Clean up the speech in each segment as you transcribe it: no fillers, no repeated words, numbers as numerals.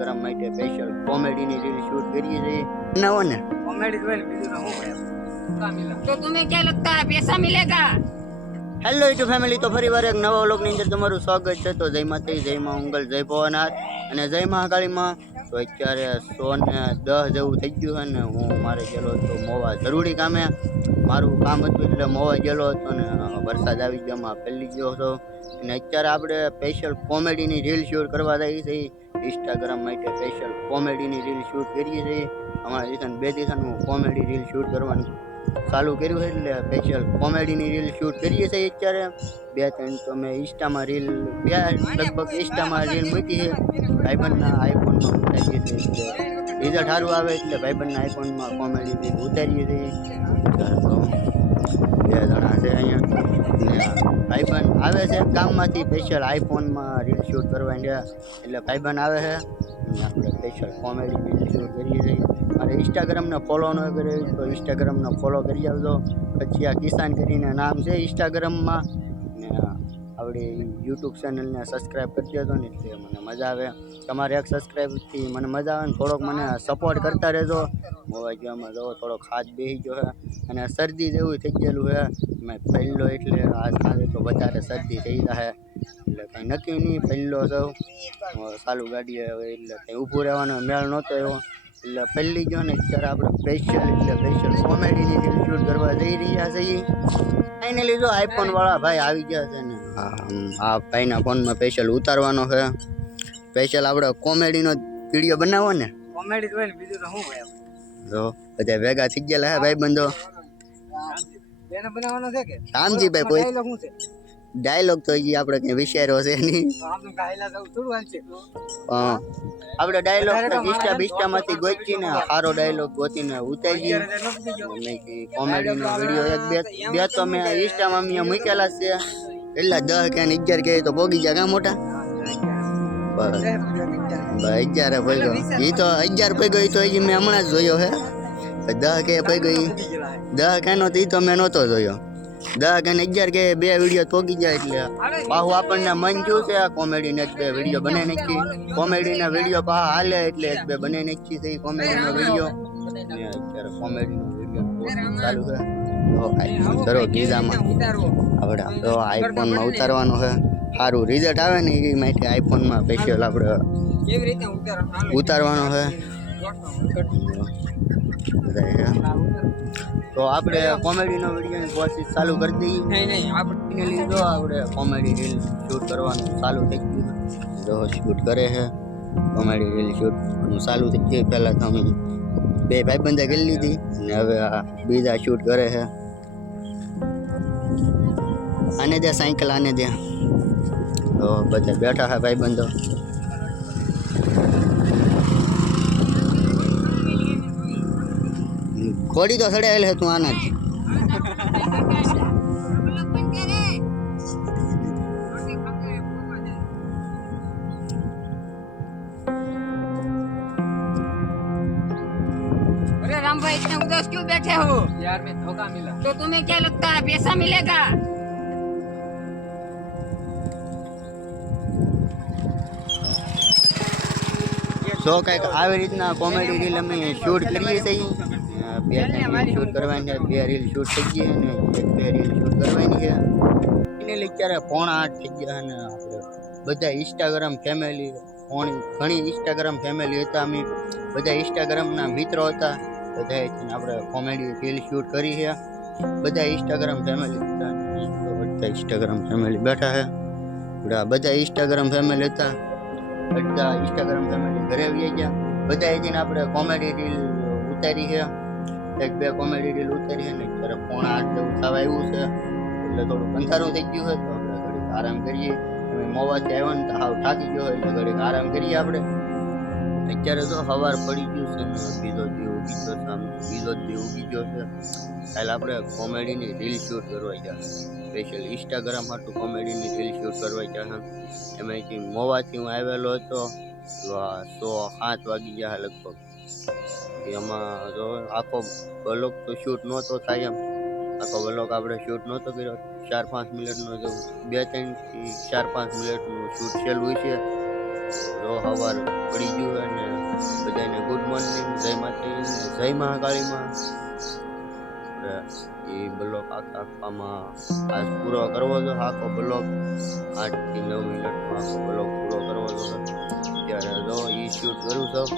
ગરમ માટે special કોમેડીની reel shoot કરીએ છીએ બનાવો ને कॉमेडी तो है बीजू ना हो गया का मिला तो तुम्हें क्या लगता है पैसा मिलेगा? હેલો યુટ્યુબ ફેમિલી, તો ફરી વાર એક નવા વ્લોગની અંદર તમારું સ્વાગત છે. તો જય માતાજી, જય માં મંગલ, જય ભવનાથ અને જય મહાકાળીમાં. તો અત્યારે 1:10 જેવું થઈ ગયું છે ને હું મારે ગયેલો હતો મોવા જરૂરી કામે. મારું કામ હતું એટલે મોવા ગયેલો હતો ને વરસાદ આવી ગયોમાં ફેલી ગયો હતો. અને અત્યારે આપણે સ્પેશિયલ કોમેડીની રીલ શૂટ કરવા જઈએ છીએ. ઇન્સ્ટાગ્રામ માટે સ્પેશિયલ કોમેડીની રીલ શૂટ કરીએ છીએ. અમારા દિવસ 2 દિવસનું કોમેડી રીલ શૂટ કરવાનું ચાલુ કર્યું છે એટલે સ્પેશિયલ કોમેડીની રીલ શૂટ કરીએ છીએ. અત્યારે 2-3 તો મેં ઇન્સ્ટામાં રીલ લગભગ ઇન્સ્ટામાં રીલ મૂકી છે. ભાઈબંધના આઈફોનમાં ઉતારીએ છીએ એટલે રિઝલ્ટ સારું આવે એટલે ભાઈબંધના આઈફોનમાં કોમેડી રીલ ઉતારીએ છીએ. તો 2 જણા છે અહીંયા ને ભાઈબંધ આવે છે ગામમાંથી સ્પેશિયલ આઈફોનમાં રીલ શૂટ કરવાની એટલે ભાઈબંધ આવે છે અને આપણે સ્પેશિયલ કોમેડી રીલ શૂટ કરીએ છીએ. અને ઇન્સ્ટાગ્રામને ફોલો ન કરે તો ઇન્સ્ટાગ્રામને ફોલો કરી આવજો. પછી આ કિસાન કરીને નામ છે ઇન્સ્ટાગ્રામમાં ને આપણી યુટ્યુબ ચેનલને સબસ્ક્રાઈબ કરી દેજો ને એટલે મને મજા આવે. તમારે એક સબસ્ક્રાઈબથી મને મજા આવે ને થોડોક મને સપોર્ટ કરતા રહેજો. મોબાઈલમાં જો થોડોક હાથ બેસી ગયો છે અને શરદી જેવું થઈ ગયેલું છે. મેં પહેલો એટલે આ સાંજે તો વધારે શરદી થઈ જાય એટલે કંઈ નક્કી નહીં. પહેલો જાઉં ચાલુ ગાડીએ હવે એટલે કંઈ ઊભું રહેવાનો મેળ નહોતો એવો એટલે પહેલી ગયો ને અત્યારે આપણે સ્પેશિયલ કોમેડીની રીલ શૂટ કરવા જઈ રહ્યા છીએ. ફાઇનલી જો આઈફોન વાળા ભાઈ આવી ગયા છે ને આ ભાઈના ફોનમાં સ્પેશિયલ ઉતારવાનો છે. સ્પેશિયલ આપણે કોમેડીનો વિડીયો બનાવો ને कॉमेडी तो है बीजू ना हो गया તો બધા ભેગા થઈ ગયેલા હે ભાઈ બંધો. बेना बनावनो છે કે રામજીભાઈ કોઈ ડાયલોગ હું છે ડાયલોગ તો હજી આપણે કંઈ વિચાર્યો છે નહીં. તો આપણે ગાયલા જાવ થોડું હાલ છે આપણે ડાયલોગ ઇન્સ્ટામાંથી ગોતીને સારો ડાયલોગ ગોતીને ઉતારીએ. કોમેડીનો વિડીયો બે તો મેં ઇન્સ્ટામાં મેં મૂકેલા છે એટલા 10 કે 11 કે તો પોગી ગયા કા મોટા. બસ 11 પૈગો એ તો 11 પૈગો એ તો હજી મેં હમણાં જ જોયો હે. 10 કે પૈગો 10 કે નો તો એ તો મેં નહોતો જોયો. 10 કે 11 કે 2 વિડીયો પોગી જાય એટલે પાછું આપણને મન થયું છે આ કોમેડીને 2 વિડીયો બનાવી નાખી. કોમેડીના વિડીયો પાછા હાલે એટલે 2 બનાવી નાખી છે કોમેડીનો વિડીયો. અત્યારે કોમેડીનો વિડીયો ચાલુ છે. કરો ગીઝામાં આપણે તો આઈફોનમાં ઉતારવાનો છે. સારું રિઝલ્ટ આવે ને એ માટે આઈફોનમાં સ્પેશિયલ આપણે કેવી રીતે ઉતારવાનો છે. તો આપણે કોમેડીનો વિડીયોની કોશિશ ચાલુ કરી દઈએ. નહીં આપણે લીધો આપણે કોમેડી રીલ શૂટ કરવાનું ચાલુ થઈ ગયું. જો શૂટ કરે છે કોમેડી રીલ શૂટ ચાલુ થઈ ગયું. પહેલાં તો અમે 2 ભાઈબંધે કરી લીધી અને હવે આ બીજા શૂટ કરે છે. આને દે સાયકલ આને દે. તો બધા બેઠા છે ભાઈબંધો. ખોડી તો સડાયેલ છે તું આના જ. अरे राम भाई इतने उदास क्यों बैठे हो? यार में धोखा मिला तो तुम्हें क्या लगता है पैसा मिलेगा? સો કંઈક આવી રીતના કોમેડી રીલ અમે શૂટ કરીએ છીએ. 2 રીલ શૂટ કરવાની છે. 2 રીલ શૂટ થઈ ગઈ અને 1-2 રીલ શૂટ કરવાની છે. એને અત્યારે 7:30 થઈ ગયા અને આપણે બધા ઇન્સ્ટાગ્રામ ફેમિલી ઘણી ઇન્સ્ટાગ્રામ ફેમિલી હતા. અમે બધા ઇન્સ્ટાગ્રામના મિત્રો હતા. બધા આપણે કોમેડી રીલ શૂટ કરી છે. બધા ઇન્સ્ટાગ્રામ ફેમિલી હતા. બધા ઇન્સ્ટાગ્રામ ફેમિલી બેઠા છે. બધા ઇન્સ્ટાગ્રામ ફેમિલી હતા. બધા ઇન્સ્ટાગ્રામ ફેમિલી ઘરે આવી ગયા. બધા જઈને આપણે કોમેડી રીલ ઉતારી છે. 1-2 કોમેડી રીલ ઉતારી છે ને અત્યારે 7:30 જેવું થવા આવ્યું છે એટલે થોડું અંધારું થઈ ગયું છે. તો આપણે ઘડીક આરામ કરીએ. અમે મોવાથી આવ્યા ને તો હાવ થાકી ગયો હોય એટલે ઘડીક આરામ કરીએ આપણે. અત્યારે તો સવાર પડી ગયું છે ને બીજો દી ઉગી ગયો છે. બીજો દી ઉગી ગયો છે. કાલે આપણે કોમેડીની રીલ શૂટ કરવા ગયા. સ્પેશિયલ ઇન્સ્ટાગ્રામ માટે કોમેડીની રીલ શૂટ કરવા ગયા. એમાંથી મોવાથી હું આવેલો હતો 7 વાગી ગયા લગભગ. એમાં જો આખો બ્લોગ તો શૂટ નહોતો થાય એમ. આખો બ્લોગ આપણે શૂટ નહોતો કર્યો. 4-5 મિનિટનો જો 2-3 થી 4-5 મિનિટનું શૂટ છેલ્લું છે. રો હવાર પડી ગયું અને બધાને ગુડ મોર્નિંગ, જય માતાજી ને જય મહાકાળીમાં. એ બ્લોક આખવામાં આજ પૂરો કરવો હતો. આખો બ્લોક 8 થી 9 મિનિટનો આખો બ્લોક પૂરો કરવો હતો. ત્યારે જો એ શૂટ કરું છું.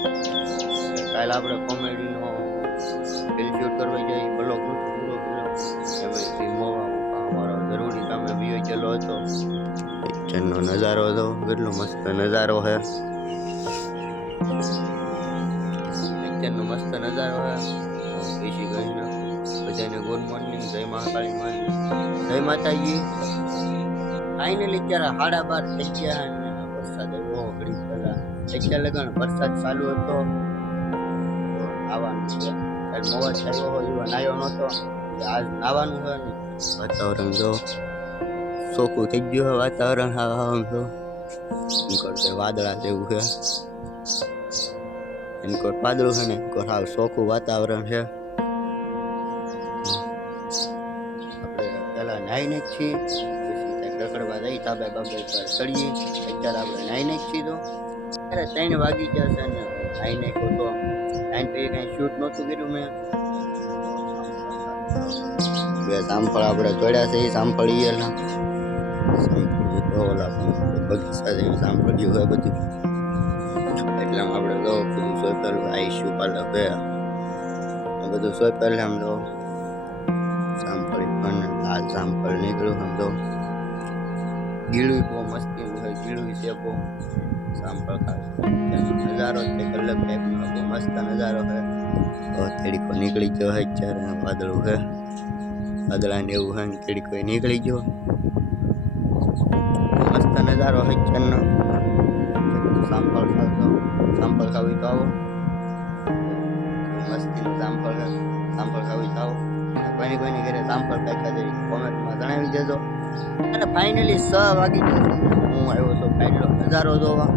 કાલે આપણે કોમેડીનો ફિલ્મ શૂટ કરવા જાય, બ્લોક પૂરો કર્યો. એમાંથી અમારો જરૂરી કામે બીજો ચેલો હતો. પિક્ચરનો નજારો હતો, કેટલો મસ્ત નજારો છે. પિક્ચરનો મસ્ત નજારો છે. બેસી ગઈને બધાને ગુડ મોર્નિંગ, જય મહાકાળી, જય માતાજી. ફાઇનલી ત્યારે 12:30 થઈ ગયા અને વરસાદ આવ્યો ઘડી પહેલા. અત્યારે લગન વરસાદ ચાલુ હતો. આવવાનું છે કાલે મોવા થયો હોય એવો નાયો નહોતો. આજ નાવાનું હોય ને વાતાવરણ જો ચોખ્ખું થઈ ગયું હોય. વાતાવરણ હા તો નીકળતે વાદળા જેવું છે. એનકોટ વાદળું છે ને એનકોટ હાવ ચોખ્ખું વાતાવરણ છે. પેલા નાઈને જ છીએ, પછી રખડવા જઈ તાબે બાબે પર ચડીએ. અત્યારે આપણે નાઈને જ છીએ. તો ત્યારે 3 વાગી ગયા છે ને નાઈ નાખ્યો તો નાઈને પછી કાંઈ શૂટ નહોતું કર્યું મેં. બે જામફળ આપણે તોડ્યા છે. એ જામફળી એલા ઓલા બગીચા જેવી જામફળ્યું હોય બધું. એટલામાં આપણે જો બધું સોંપેલું આઈશું પાલા બે બધું સોંપેલું. આમ તો જામફળી પણ લાલ જામફળ નીકળ્યું. આમ તો ગીળું બહુ મસ્તી હોય, ગીળું છે બહુ જામફળ ખાસ નજારો છે. અલગ ટાઈપનો બહુ મસ્ત નજારો છે. તેડીકો નીકળી ગયો હોય ત્યારે વાદળું છે, વાદળા ને એવું હોય ને તેડીકો નીકળી ગયો. મસ્ત નજારો હોય ચરનો. જામફળ ખાવતો, જામફળ ખાવી તો આવો. મસ્તીનું જામફળ છે, જામફળ ખાવી તો આવો. કોઈની ઘરે જામફળ ખાઈ દે કોમેન્ટમાં જણાવી દેજો. અને ફાઇનલી 6 વાગી ગયા છે. હું આવ્યો તો પહેલો નજારો જોવા.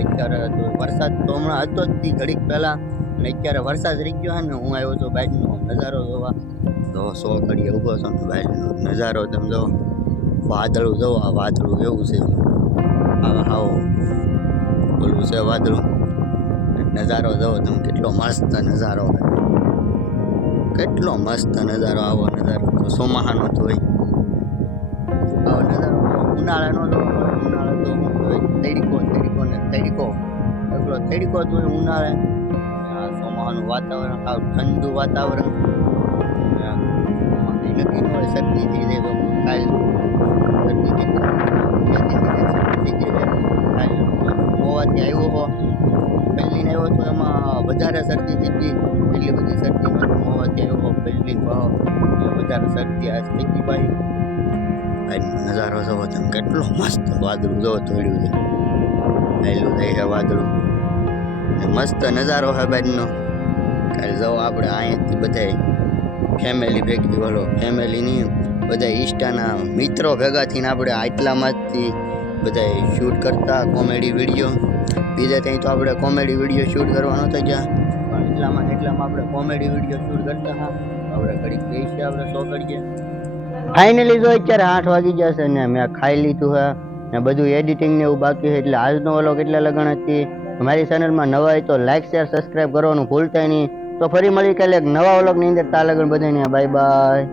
અત્યારે તો વરસાદ તો હમણાં હતો જ ઘડીક પહેલા અને અત્યારે વરસાદ રહી ગયો ને હું આવ્યો તો બહારનો નજારો જોવા. તો 100 ઘડીએ ઊભો છો ને બહારનો નજારો તમે જો. વાદળું જો, આ વાદળું એવું છે. આવો ઓલું છે વાદળું. નજારો જોવો તમે કેટલો મસ્ત નજારો હોય, કેટલો મસ્ત નજારો. આવો નજારો તો ચોમાહાનો તો હોય. આવો નજારો ઉનાળાનો તો ઉનાળા તો તેડીકો ને તેડીકો એટલો તેડીકો તો ઉનાળે. આ ચોમાહાનું વાતાવરણ આવ ઠંડુ વાતાવરણ. નક્કી ન હોય શરદી થઈ જાય તો કાલ શરદી થઈ જાય. કાલ ગોવાથી આવ્યો હો, પહેલીને આવ્યો તો એમાં વધારે શરદી થઈ ગઈ. એટલી બધી શરદી ગોવાથી આવ્યો હો પહેલી વધારે શરદી આજ થઈ ગઈ. ભાઈ નજારો જોવો તમે કેટલો મસ્ત. વાદળું જોવો તોડ્યું છે, આયલું થઈ છે વાદળું. મસ્ત નજારો છે બાજનો. કાલે જાઓ આપણે અહીંયાથી બધા ફેમિલી ભેગી બોલો ફેમિલીની બધા ઇન્સ્ટાના મિત્રો ભેગા થઈને આપણે આટલામાંથી બધા શૂટ કરતા કોમેડી વિડીયો. બીજા ત્યાં તો આપણે કોમેડી વિડીયો શૂટ કરવા નહોતા ગયા, પણ એટલામાં આપણે કોમેડી વિડીયો શૂટ કરતા હા. આપણે ઘડીક બેસીએ, આપણે 100 કરીએ. ફાઇનલી જો અત્યારે 8 વાગી જશે ને મેં ખાઈ લીધું છે ને બધું એડિટિંગ ને એવું બાકી છે. એટલે આજનો વ્લોગ એટલે લગન હતી. મારી ચેનલમાં નવા હોય તો લાઈક શેર સબસ્ક્રાઈબ કરવાનું ભૂલતા નહીં. તો ફરી મળી કાલે એક નવા વ્લોગની અંદર. તા લગન બધાને બાય બાય.